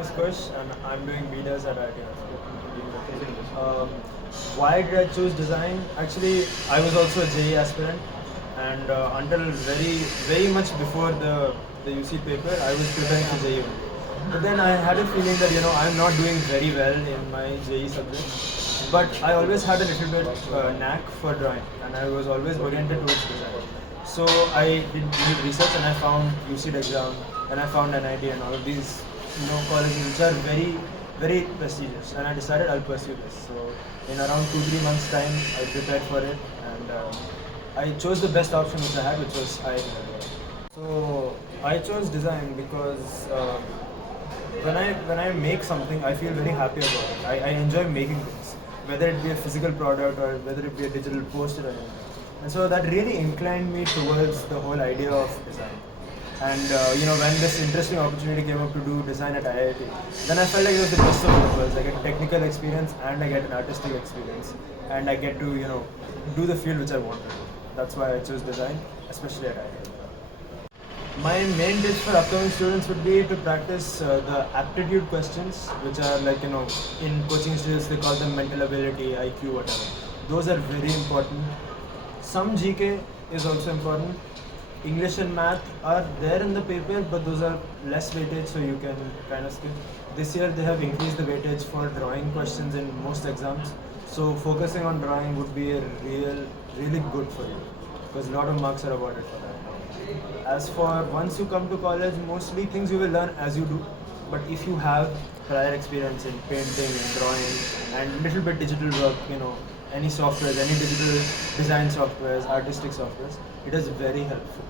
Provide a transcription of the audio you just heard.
name is Kush and I'm doing BDES at IIT. Um, why did I choose design? Actually, I was also a JEE aspirant, and until very much before the UCEED paper, I was preparing for JEE only. But then I had a feeling that I'm not doing very well in my JEE subjects, but I always had a little bit knack for drawing, and I was always oriented towards design. So I did research and I found UCEED exam and I found NID and all of these colleges which are very prestigious, and I decided I'll pursue this. So in around 2-3 months time I prepared for it, and I chose the best option which I had, which was IIT. So I chose design because when I make something, I feel very happy about it. I enjoy making things, whether it be a physical product or whether it be a digital poster or anything. And so that really inclined me towards the whole idea of design. And when this interesting opportunity came up to do design at IIT, then I felt like it was the best of both worlds. I get technical experience and I get an artistic experience, and I get to do the field which I want to do. That's why I chose design, especially at IIT. My main tips for upcoming students would be to practice the aptitude questions, which are like in coaching institutes they call them mental ability, IQ, whatever. Those are very important. Some GK is also important. English and math are there in the paper, but those are less weightage, so you can kind of skip. This year they have increased the weightage for drawing questions in most exams, so focusing on drawing would be a really good for you, because a lot of marks are awarded for that. As for once you come to college, mostly things you will learn as you do, but if you have prior experience in painting and drawing and little bit digital work, any softwares, any digital design softwares, artistic softwares, it is very helpful.